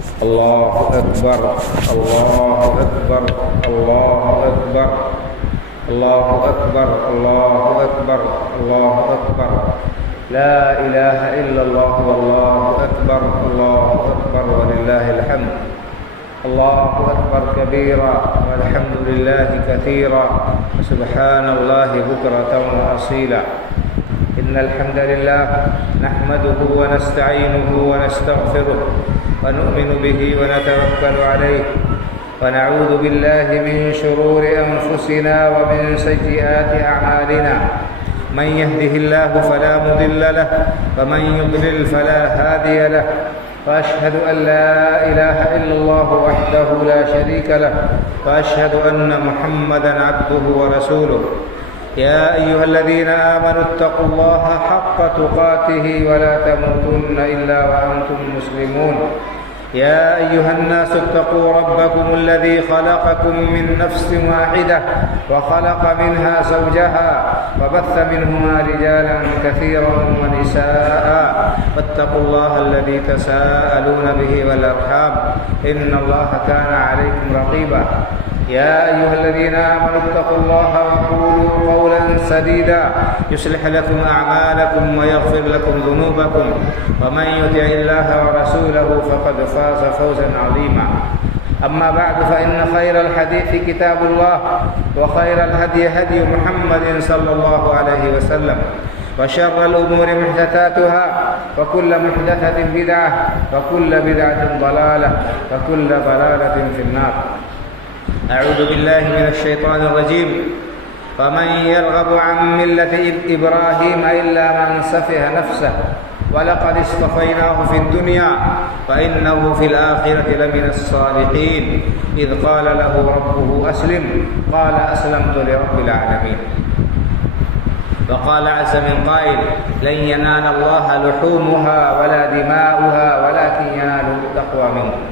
اللہ اکبر اللہ اکبر اللہ اکبر اللہ اکبر اللہ اکبر اللہ اکبر لا الہ الا اللہ واللہ اکبر اللہ اکبر وللہ الحمد اللہ اکبر کبیرا والحمد للہ کثیرا سبحان اللہ بکرۃ وأصیلا إن الحمد لله نحمده ونستعينه ونستغفره ونؤمن به ونتوكل عليه ونعوذ بالله من شرور أنفسنا ومن سيئات أعمالنا من يهده الله فلا مضل له ومن يضلل فلا هادي له وأشهد أن لا إله إلا الله وحده لا شريك له وأشهد أن محمدا عبده ورسوله يا أيها الذين آمنوا اتقوا الله حق تقاته ولا تموتن إلا وأنتم مسلمون يا أيها الناس اتقوا ربكم الذي خلقكم من نفس واحدة وخلق منها زوجها وبث منهما رجالا كثيرا ونساء واتقوا الله الذي تساءلون به والأرحام إن الله كان عليكم رقيبا يا أيها الذين آمنوا اتقوا الله وقولوا قولا سديدا يصلح لكم أعمالكم ويغفر لكم ذنوبكم ومن يطع الله ورسوله فقد فاز فوزا عظيما أما بعد فإن خير الحديث كتاب الله وخير الهدي هدي محمد صلى الله عليه وسلم وشر الأمور محدثاتها وكل محدثة بدعة وكل بدعة ضلالة وكل ضلالة في النار أعوذ بالله من الشيطان الرجيم فمن يرغب عن ملة إبراهيم إلا من سفه نفسه ولقد اصطفيناه في الدنيا وإنه في الآخرة لمن الصالحين إذ قال له ربه أسلم قال أسلمت لرب العالمين وقال عز من قائل لن ينال الله لحومها ولا دماؤها ولكن يناله التقوى منكم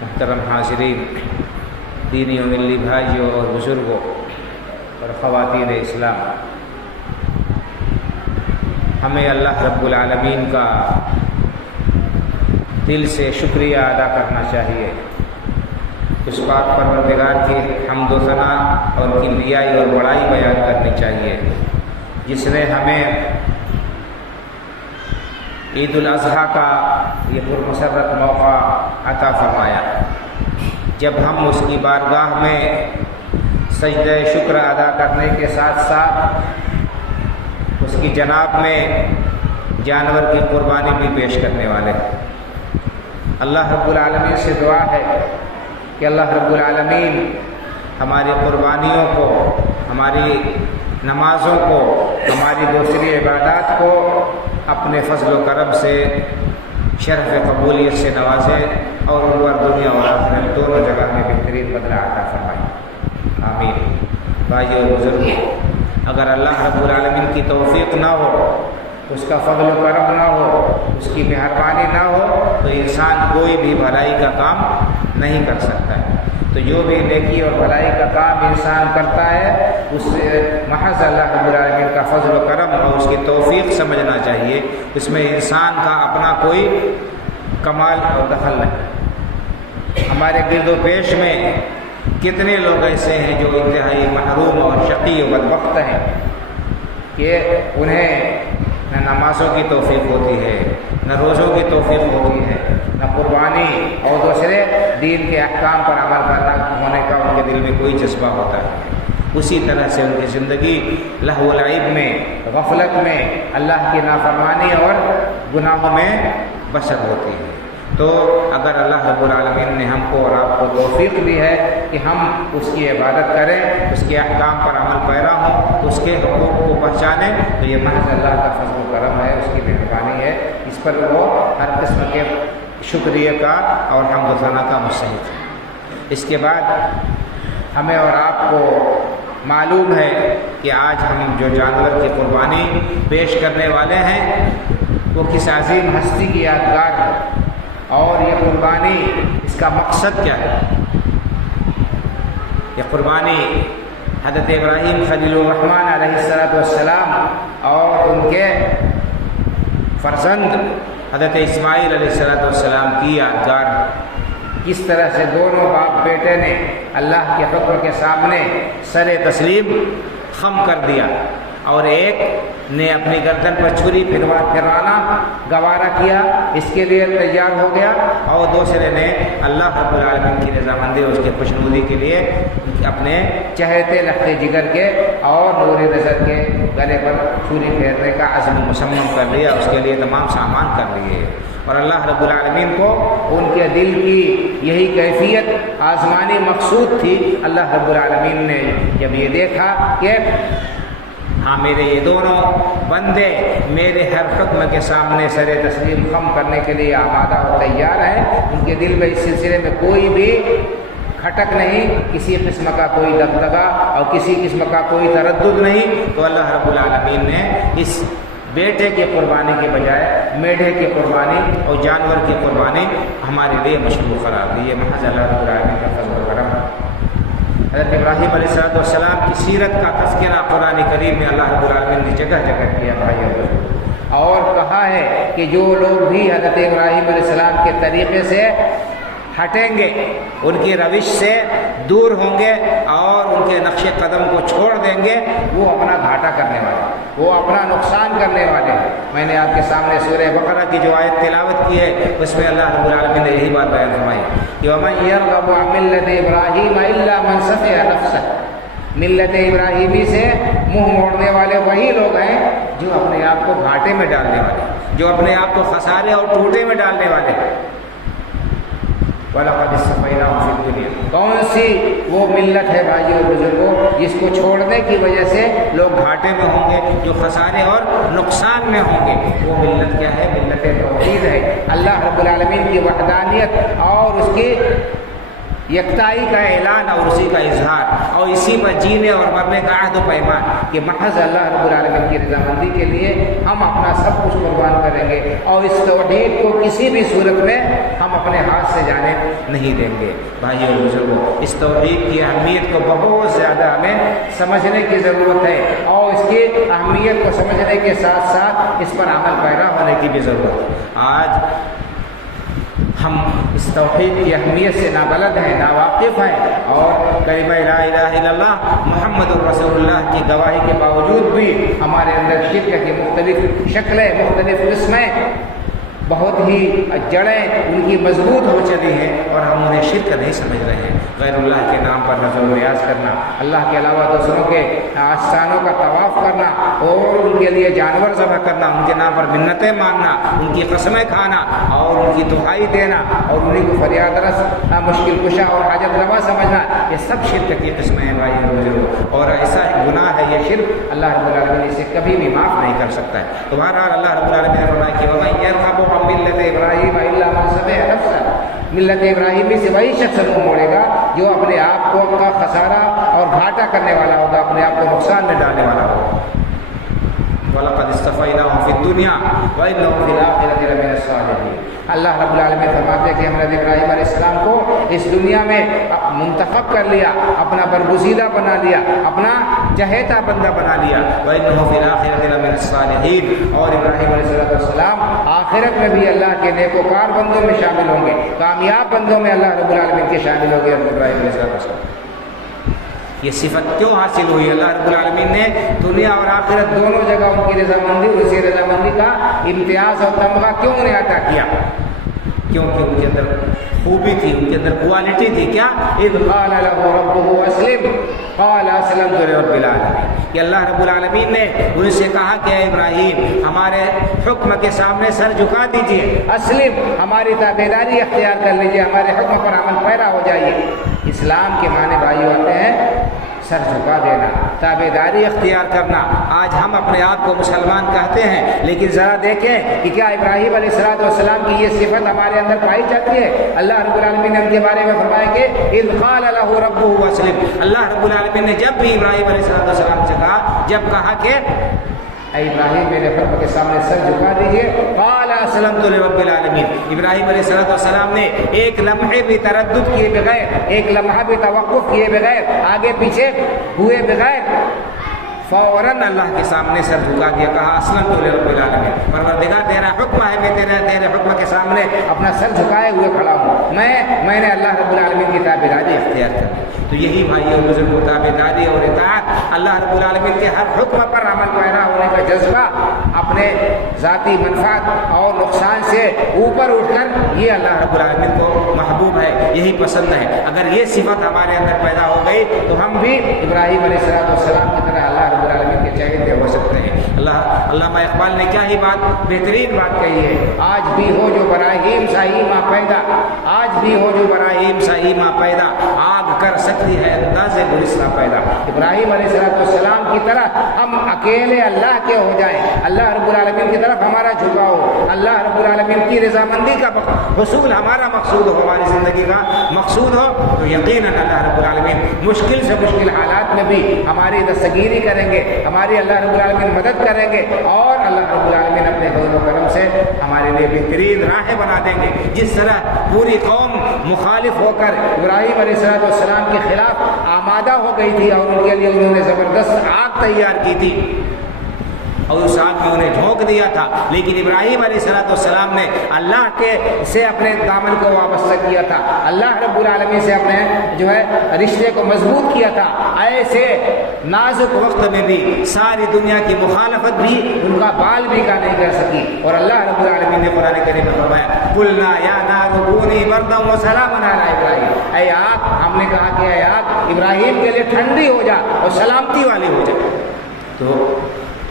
محترم حاضرین، دینی و ملی بھائیوں اور بزرگوں اور خواتین اسلام، ہمیں اللہ رب العالمین کا دل سے شکریہ ادا کرنا چاہیے، اس پاک پروردگار کی حمد و ثنا اور کبریائی اور بڑائی بیان کرنی چاہیے، جس نے ہمیں عید الاضحیٰ کا یہ پرمسرت موقع عطا فرمایا، جب ہم اس کی بارگاہ میں سجدہ شکر ادا کرنے کے ساتھ ساتھ اس کی جناب میں جانور کی قربانی بھی پیش کرنے والے ہیں۔ اللہ رب العالمین سے دعا ہے کہ اللہ رب العالمین ہماری قربانیوں کو، ہماری نمازوں کو، ہماری دوسری عبادات کو اپنے فضل و کرم سے شرف قبولیت سے نوازے اور ان پر دنیا اور آخرت دونوں جگہ میں بہترین بدلہ عطا فرمائے، آمین۔ بھائیو اور بزرگوں، اگر اللہ رب العالمین کی توفیق نہ ہو، اس کا فضل و کرم نہ ہو، اس کی مہربانی نہ ہو تو انسان کوئی بھی بھلائی کا کام نہیں کر سکتا ہے۔ تو جو بھی نیکی اور بھلائی کا کام انسان کرتا ہے اس سے محض اللہ رب العالمین کا فضل و کرم اور اس کی توفیق سمجھنا چاہیے، اس میں انسان کا اپنا کوئی کمال اور دخل نہیں۔ ہمارے گرد و پیش میں کتنے لوگ ایسے ہیں جو انتہائی محروم اور شقی و بدبخت ہیں کہ انہیں نہ نمازوں کی توفیق ہوتی ہے، نہ روزوں کی توفیق ہوتی ہے، نہ قربانی اور دوسرے دین کے احکام پر عمل کرنا ہونے کا ان کے دل میں کوئی جذبہ ہوتا ہے۔ اسی طرح سے ان کی زندگی لہو و لعب میں، غفلت میں، اللہ کی نافرمانی اور گناہوں میں بسر ہوتی ہے۔ تو اگر اللہ رب العالمین نے ہم کو اور آپ کو توفیق دی ہے کہ ہم اس کی عبادت کریں، اس کے احکام پر عمل پیرا ہوں، اس کے حقوق کو پہچانیں، تو یہ محض اللہ کا فضل و کرم ہے، اس کی مہربانی ہے، اس پر وہ ہر قسم کے شکریہ کا اور حمد و ثنا کا مستحق ہے۔ اس کے بعد ہمیں اور آپ کو معلوم ہے کہ آج ہم جو جانور کی قربانی پیش کرنے والے ہیں وہ کس عظیم ہستی کی یادگار ہے، اور یہ قربانی اس کا مقصد کیا ہے۔ یہ قربانی حضرت ابراہیم خلیل الرحمن علیہ السلام اور ان کے فرزند حضرت اسماعیل علیہ السلام کی یادگار، کس طرح سے دونوں باپ بیٹے نے اللہ کے حکم کے سامنے سر تسلیم خم کر دیا، اور ایک نے اپنی گردن پر چھری پھروانا گوارا کیا، اس کے لیے تیار ہو گیا، اور دوسرے نے اللہ رب العالمین کی رضامندی اور اس کے خوشنودی کے لیے اپنے چہتے لختے جگر کے اور نور نظر کے گلے پر چھری پھیرنے کا عزم مصمم کر لیا، اس کے لیے تمام سامان کر لیے۔ اور اللہ رب العالمین کو ان کے دل کی یہی کیفیت آزمانی مقصود تھی۔ اللہ رب العالمین نے جب یہ دیکھا کہ ہاں میرے یہ دونوں بندے میرے ہر حکم کے سامنے سر تسلیم خم کرنے کے لیے آمادہ اور تیار ہیں، ان کے دل میں اس سلسلے میں کوئی بھی کھٹک نہیں، کسی قسم کا کوئی دغدغہ اور کسی قسم کا کوئی تردد نہیں، تو اللہ رب العالمین نے اس بیٹے کی قربانی کے بجائے میڈھے کی قربانی اور جانور کی قربانی ہمارے لیے مشروع قرار دی۔ یہ محض اللہ رب العالمین کا فضل و کرم۔ حضرت ابراہیم علیہ السلام کی سیرت کا تذکرہ قرآن کریم میں اللہ رب العالمین نے جگہ جگہ کیا اور کہا ہے کہ جو لوگ بھی حضرت ابراہیم علیہ السلام کے طریقے سے ہٹیں گے، ان کی روش سے دور ہوں گے اور ان کے نقش قدم کو چھوڑ دیں گے، وہ اپنا گھاٹا کرنے والے، وہ اپنا نقصان کرنے والے ہیں۔ میں نے آپ کے سامنے سورہ بقرہ کی جو آیت تلاوت کی ہے اس میں اللہ رب العالمین نے یہی بات بیان فرمائی کہ وَمَن يَرْغَبُ عَن مِّلَّةِ إِبْرَاهِيمَ إِلَّا مَن سَفِهَ نَفْسَهُ، ملت ابراہیمی سے منہ موڑنے والے وہی لوگ ہیں جو اپنے آپ کو گھاٹے میں ڈالنے والے، جو اپنے آپ کو خسارے اور ٹوٹے میں ڈالنے والے۔ وَلَقَدِ اصْطَفَيْنَاهُ فِي الدُّنْيَا، کون سی وہ ملت ہے بھائیو اور بزرگوں جس کو چھوڑنے کی وجہ سے لوگ گھاٹے میں ہوں گے، جو خسارے اور نقصان میں ہوں گے؟ وہ ملت کیا ہے؟ ملت توحید ہے، اللہ رب العالمین کی وحدانیت اور اس کی یکتائی کا اعلان اور اسی کا اظہار، اور اسی پر جینے اور مرنے کا عہد و پیمان کہ محض اللہ رب العالمین کی رضامندی کے لیے ہم اپنا سب کچھ قربان کریں گے، اور اس توحید کو کسی بھی صورت میں ہم اپنے ہاتھ سے جانے نہیں دیں گے۔ بھائیو اور بزرگوں، اس توحید کی اہمیت کو بہت زیادہ ہمیں سمجھنے کی ضرورت ہے، اور اس کی اہمیت کو سمجھنے کے ساتھ ساتھ اس پر عمل پیرا ہونے کی بھی ضرورت ہے۔ آج ہم اس توحید کی اہمیت سے نابلد ہیں، ناواقف ہیں، اور کلمہ لا الہ الا اللہ محمد الرسول اللہ کی گواہی کے باوجود بھی ہمارے اندر شرک کی مختلف شکلیں، مختلف قسمیں، بہت ہی جڑیں ان کی مضبوط ہو چلی ہیں، اور ہم انہیں شرک نہیں سمجھ رہے ہیں۔ غیر اللہ کے نام پر نظر و نیاز کرنا، اللہ کے علاوہ دوسروں کے آستانوں کا طواف کرنا اور ان کے لیے جانور ذبح کرنا، ان کے نام پر منتیں مانگنا، ان کی قسمیں کھانا اور ان کی دعائی دینا اور انہیں کو فریاد رس، مشکل کشا اور حاجت روا سمجھنا، یہ سب شرک کی قسمیں ہیں بھائی اور بزرگوں، اور ایسا گناہ ہے یہ شرک، اللہ رب العالمین اسے کبھی بھی معاف نہیں کر سکتا ہے۔ تو بہرحال اللہ رب العالمین نے فرمایا کہ وَمَن يَرْغَبُ عَن مِّلَّةِ إِبْرَاهِيمَ إِلَّا مَن سَفِهَ نَفْسَهُ، ملت ابراہیمی سے وہی شخص منہ موڑے گا جو اپنے آپ کو کا خسارہ اور گھاٹا کرنے والا ہوگا، اپنے آپ کو نقصان میں ڈالنے والا ہوگا۔ وَلَقَدِ اصْطَفَيْنَاهُ فِي الدُّنْيَا وَإِنَّهُ فِي الْآخِرَةِ لَمِنَ الصَّالِحِينَ۔ اللہ رب العالمین فرماتے ہیں کہ ہم نے ابراہیم علیہ السلام کو اس دنیا میں منتخب کر لیا، اپنا برگزیدہ بنا لیا، اپنا چہیتا بندہ بنا لیا۔ وَإِنَّهُ فِي الْآخِرَةِ لَمِنَ الصَّالِحِينَ، اور ابراہیم علیہ السلام آخرت میں بھی اللہ کے نیکوکار بندوں میں شامل ہوں گے، کامیاب بندوں میں اللہ رب العالمین کے شامل ہوں گے۔ ابراہیم علیہ السلام یہ صفت کیوں حاصل ہوئی؟ اللہ رب العالمین نے دنیا اور آخرت دونوں جگہ ان کی رضامندی، اسی رضامندی کا امتیاز اور تمغہ کیوں انہیں عطا کیا؟ کیونکہ ان کے اندر خوبی تھی، ان کے اندر کوالٹی تھی۔ کیا؟ اذ قال له ربه اسلم قال اسلمت لرب العالمین، کہ اللہ رب العالمین نے ان سے کہا کہ اے ابراہیم ہمارے حکم کے سامنے سر جھکا دیجئے، اسلم ہماری تابعداری اختیار کر لیجئے، ہمارے حکم پر عمل پیرا ہو جائیے۔ اسلام کے معنی بھائیو آتے ہیں سر جھکا دینا، تابعداری اختیار کرنا۔ آج ہم اپنے آپ کو مسلمان کہتے ہیں، لیکن ذرا دیکھیں کہ کیا ابراہیم علیہ السلام کی یہ صفت ہمارے اندر پائی جاتی ہے؟ اللہ رب العالمین نے ان کے بارے میں فرمایا کہ اذ قال له ربه اسلم، اللہ رب العالمین نے جب بھی ابراہیم علیہ السلام سے کہا، جب کہا کہ اے ابراہیم میرے رب کے سامنے سر جھکا دیجئے، قال اسلمت لرب العالمین، ابراہیم علیہ السلام نے ایک لمحے بھی تردد کیے بغیر، ایک لمحہ بھی توقف کیے بغیر، آگے پیچھے ہوئے بغیر فوراً اللہ کے سامنے سر جھکا دیا, کہا اسلمت لرب العالمین, پروردگار تیرا حکم ہے, میں تیرے حکم کے سامنے اپنا سر جھکائے ہوئے کھڑا ہوں, میں نے اللہ رب العالمین کی تابعداری اختیار کر دی. تو یہی بھائیوں بزرگوں, تابعداری اور اطاعت, اللہ رب العالمین کے ہر حکم پر عمل پیرا ہونے کا جذبہ, اپنے ذاتی منفعت اور نقصان سے اوپر اٹھ کر, یہ اللہ رب العالمین کو محبوب ہے, یہی پسند ہے. اگر یہ صفت ہمارے اندر پیدا ہو گئی تو ہم بھی ابراہیم علیہ السلام کی طرح اللہ رب العالمین کے چہیتے ہو سکتے ہیں. علامہ اقبال نے کیا ہی بہترین بات کہی ہے, آج بھی ہو جو براہیم ساہی ماں پیدا, آج بھی ہو جو براہیم ساہی ماں پیدا, آگ کر سکتی ہے انداز گلستہ پیدا. ابراہیم علیہ السلام کی طرح ہم اکیلے اللہ کے ہو جائیں, اللہ رب العالمین کی طرف ہمارا جھکاؤ, اللہ رب العالمین کی رضامندی کا حصول ہمارا مقصود ہو, ہماری زندگی کا مقصود ہو, تو یقیناً اللہ رب العالمین مشکل سے مشکل حالات میں بھی ہماری دستگیری کریں گے, ہماری اللہ رب العالمین مدد کریں گے, اور اللہ رب العالمین اپنے فضل و کرم سے ہمارے لیے بہترین راہیں بنا دیں گے. جس طرح پوری قوم مخالف ہو کر ابراہیم علیہ السلام کے خلاف آمادہ ہو گئی تھی, اور ان کے لیے انہوں نے زبردست آگ تیار کی تھی, اور اس آگ میں انہیں جھونک دیا تھا, لیکن ابراہیم علیہ السلام نے اللہ کے سے اپنے دامن کو وابستہ کیا تھا, اللہ رب العالمین سے اپنے رشتے کو مضبوط کیا تھا. ایسے نازک وقت میں بھی ساری دنیا کی مخالفت بھی ان کا بال بھی کا نہیں کر سکی, اور اللہ رب العالمین نے قرآن کریم میں فرمایا, قلنا یا نار کونی بردا وسلاما علی ابراہیم, اے آگ, ہم نے کہا کہ اے آگ ابراہیم کے لیے ٹھنڈی ہو جا اور سلامتی والی ہو جا. تو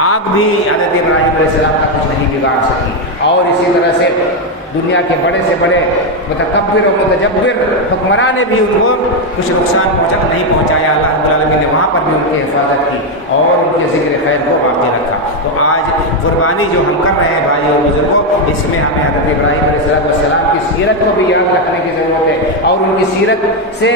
آگ بھی حضرت ابراہیم علیہ السلام کا کچھ نہیں بگاڑ سکی. اور اسی طرح سے دنیا کے بڑے سے بڑے متکبر اور متجبر حکمران نے بھی ان کو کچھ نقصان نہیں پہنچایا. اللہ رب العالمین نے وہاں پر بھی ان کی حفاظت کی اور ان کے ذکر خیر کو باقی رکھا. تو آج قربانی جو ہم کر رہے ہیں بھائیوں اور بزرگوں, اس میں ہمیں حضرت ابراہیم علیہ السلام کی سیرت کو بھی یاد رکھنے کی ضرورت ہے, اور ان کی سیرت سے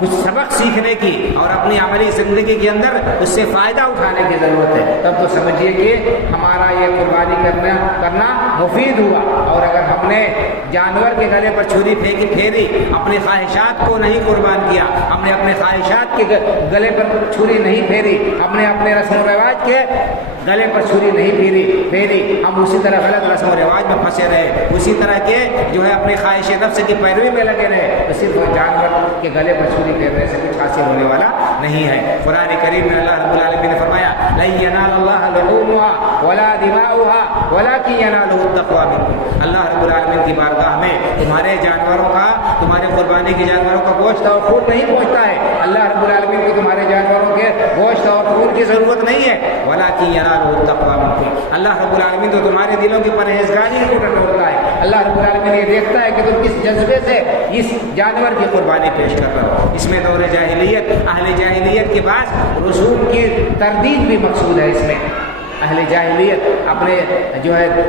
کچھ سبق سیکھنے کی اور اپنی عملی زندگی کے اندر اس سے فائدہ اٹھانے کی ضرورت ہے. تب تو سمجھیے کہ ہمارا یہ قربانی کرنا مفید ہوا. اور اگر ہم نے جانور کے گلے پر چھری پھیری, اپنی خواہشات کو نہیں قربان کیا, ہم نے اپنے خواہشات کے گلے پر چھری نہیں پھیری, ہم نے اپنے رسم و رواج کے گلے پر چھری نہیں پھیری, ہم اسی طرح غلط رسم و رواج میں پھنسے رہے, اسی طرح کے اپنی خواہش نفس کی پیروی میں لگے رہے, تو صرف جانور کے گلے پر چھری پھیرنے سے کچھ حاصل ہونے والا نہیں ہے. قرآن کریم میں اللہ رب العالمین نے فرمایا, لن ینال اللہ لحومها ولا دماؤها ولکن ینالہ التقوی منکم. اللہ رب العالمین کی بارگاہ میں تمہارے جانوروں کا, تمہارے قربانی کے جانوروں کا گوشت اور خون نہیں پہنچتا ہے. اللہ رب العالمین کو تمہارے جانوروں کے گوشت اور خون کی ضرورت نہیں ہے. ولکن ینالہ التقوی منکم. اللہ رب العالمین تو تمہارے دلوں کی پرہیزگاری کو ٹٹولتا ہے. اللہ رب العالمین یہ دیکھتا ہے کہ تم کس جذبے سے اس جانور کی قربانی پیش کر رہے ہو. اس میں دور جاہلیت, اہل جاہلیت کے بعد رسوم کی تردید بھی مقصود ہے. اس میں اہل جاہلیت اپنے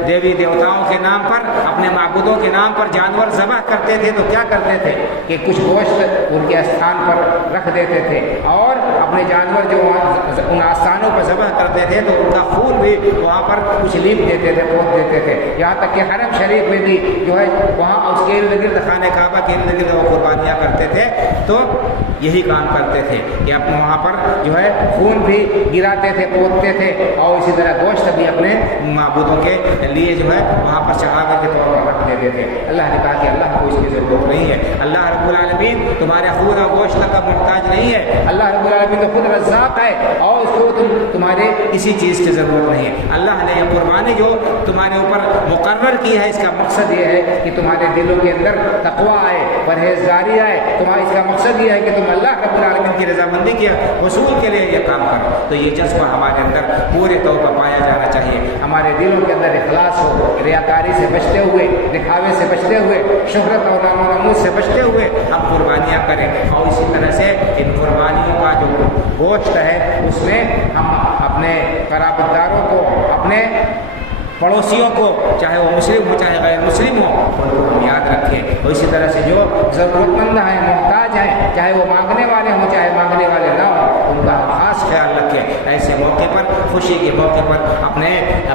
دیوی دیوتاؤں کے نام پر, اپنے معبودوں کے نام پر جانور ذبح کرتے تھے. تو کیا کرتے تھے کہ کچھ گوشت ان کے استھان پر رکھ دیتے تھے, اور اپنے جانور جو ان آستانوں پر ذبح کرتے تھے تو ان کا خون بھی وہاں پر کچھ لیپ دیتے تھے, پوت دیتے تھے. یہاں تک کہ حرم شریف میں بھی وہاں اس کے ارد گرد, خانہ کعبہ کے ارد گرد وہ قربانیاں کرتے تھے, تو یہی کام کرتے تھے کہ اپنے وہاں پر خون بھی گراتے تھے, پوتتے تھے, اور اسی طرح گوشت بھی اپنے معبودوں کے لیے وہاں پر چڑھاوے کے طور پر رکھ دیتے تھے. اللہ نے کہا کہ اللہ کو اس کی ضرورت نہیں ہے. اللہ رب العالمین تمہارے خون اور گوشت کا محتاج نہیں ہے. اللہ رب العالمین تو خود رزاق ہے, اور اس کو تمہارے کسی چیز کی ضرورت نہیں ہے. اللہ نے یہ قربانی جو تمہارے اوپر مقرر کی ہے, اس کا مقصد یہ ہے کہ تمہارے دلوں کے اندر تقویٰ آئے, پرہیزگاری آئے. اس کا مقصد یہ ہے کہ تم اللہ رب العالمین کی رضامندی کے حصول کے لیے یہ کام کرو. تو یہ جذبہ ہمارے اندر پورے طور پر پایا جانا چاہیے. ہمارے دلوں کے اندر اخلاص ہو, ریاکاری سے بچتے ہوئے, دکھاوے سے بچتے ہوئے, شہرت اور نام و نمود سے بچتے ہوئے ہم قربانیاں کریں. اور اسی طرح سے ان قربانیوں کا جو گوشت ہے اس میں ہم اپنے قرابت داروں کو, اپنے پڑوسیوں کو, چاہے وہ مسلم ہو چاہے غیر مسلم ہو, ان کو ہم یاد رکھیں. اور اسی طرح سے جو ضرورت مند ہیں, محتاج ہیں, چاہے وہ مانگنے والے ہوں چاہے مانگنے والے نہ ہوں, ان کا خاص خیال رکھیں. ایسے موقع پر, خوشی کے موقع پر اپنے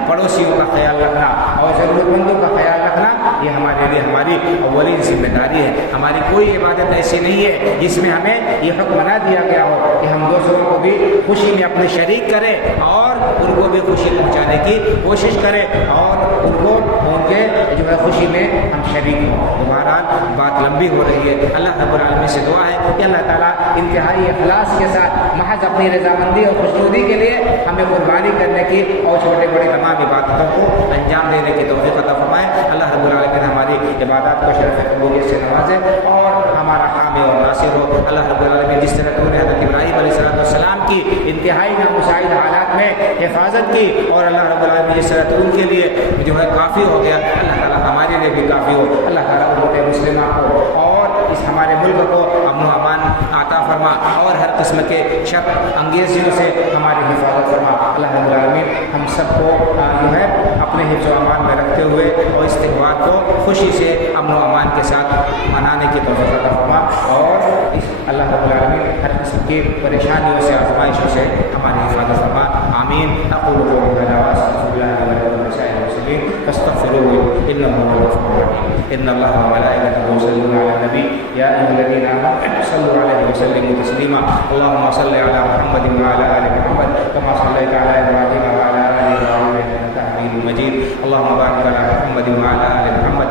پڑوسیوں کا خیال رکھنا اور ضرورت مندوں کا خیال رکھنا, یہ ہمارے لیے ہماری اولین ذمہ داری دی ہے. ہماری کوئی عبادت ایسی نہیں ہے جس میں ہمیں یہ حکم نہ دیا گیا ہو کہ ہم دوسروں کو بھی خوشی میں اپنے شریک کریں اور ان کو بھی خوشی پہنچانے کی کوشش کریں اور ان کو ان کے جو ہے خوشی میں ہم شریک ہوں. تو بہرحال بات لمبی ہو رہی ہے. اللہ رب العالمین سے دعا ہے کہ اللہ تعالیٰ انتہائی اخلاص کے ساتھ محض اپنی رضامندی اور خوشنودی کے لیے ہمیں قربانی کرنے کی اور چھوٹے بڑے تمام عبادتوں کو انجام دینے کی توفیق عطا فرمائے. اللہ رب العالمین ہماری عبادات کو شرف قبولیت سے نوازے اور ہمارا حامی اور ناصر ہو. اللہ رب العالمین جس طرح تو نے حضرت ابراہیم علیہ السلام کی انتہائی نامساعد حالات میں حفاظت کی اور اللہ رب العالمین جس طرح تو ان کے لیے جو ہے کافی ہو گیا, اللہ تعالیٰ ہمارے لیے بھی کافی ہو. اللہ تعالیٰ امت مسلمہ کو اور اس ہمارے ملک کو امن و امان عطا فرما اور ہر قسم کے شر انگیزیوں سے ہماری حفاظت فرما. اللہ رب العالمین ہم سب کو جو ہے اپنے حفظ و امان میں رکھتے ہوئے اور اس تہوار کو خوشی سے امن و امان کے ساتھ منانے کی توفیق عطا فرما اور اس اللہ رب العالمین ہر قسم کی پریشانیوں سے آزمائشوں سے ہماری حفاظت فرما. آمین. اقول قولی ھذا واستغفر الله لي ولكم ولسائر المسلمين فاستغفروه انه هو الغفور الرحيم. ان الله وملائكته يصلون على النبي يا ايها الذين امنوا صلوا عليه وسلموا تسليما. اللهم صل على محمد وعلى ال محمد كما صليت على ابراهيم وعلى ال ابراهيم انك حميد مجيد. اللهم بارك على محمد وعلى ال محمد